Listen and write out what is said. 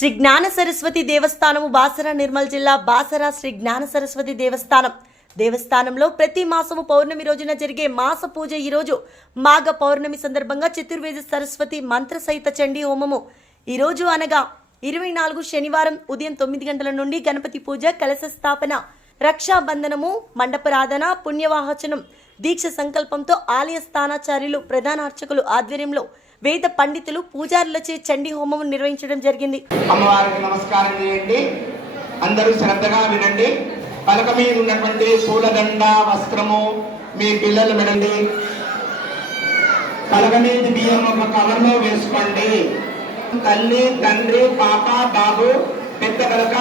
శ్రీ జ్ఞాన సరస్వతి దేవస్థానము బాసర నిర్మల్ జిల్లా బాసర శ్రీ జ్ఞాన సరస్వతి దేవస్థానంలో ప్రతి మాసము పౌర్ణమి రోజున జరిగే మాస పూజ ఈ రోజు మాఘ పౌర్ణమి సందర్భంగా చతుర్వేద సరస్వతి మంత్ర సహిత చండీ హోమము ఈ రోజు అనగా 24 శనివారం ఉదయం 9 గంటల నుండి గణపతి పూజ, కలశ స్థాపన, రక్షాబంధనము, మండపరాధన, పుణ్యవాహచనం, దీక్ష సంకల్పంతో ఆలయ స్థానాచార్యులు, ప్రధాన అర్చకులు ఆధ్వర్యంలో వేద పండితులు, పూజారులచే చండీ హోమం నిర్వహించడం జరిగింది. అమ్మవారికి నమస్కారం చేయండి. అందరూ శ్రద్ధగా వినండి. పలక మీద ఉన్నటువంటి పూలదండ వస్త్రము మీ పిల్లలు మెడండి. పలక మీద బియ్యం ఒక కవర్లో వేసుకోండి. తల్లి, తండ్రి, పాప, బాబు, పెద్ద పలక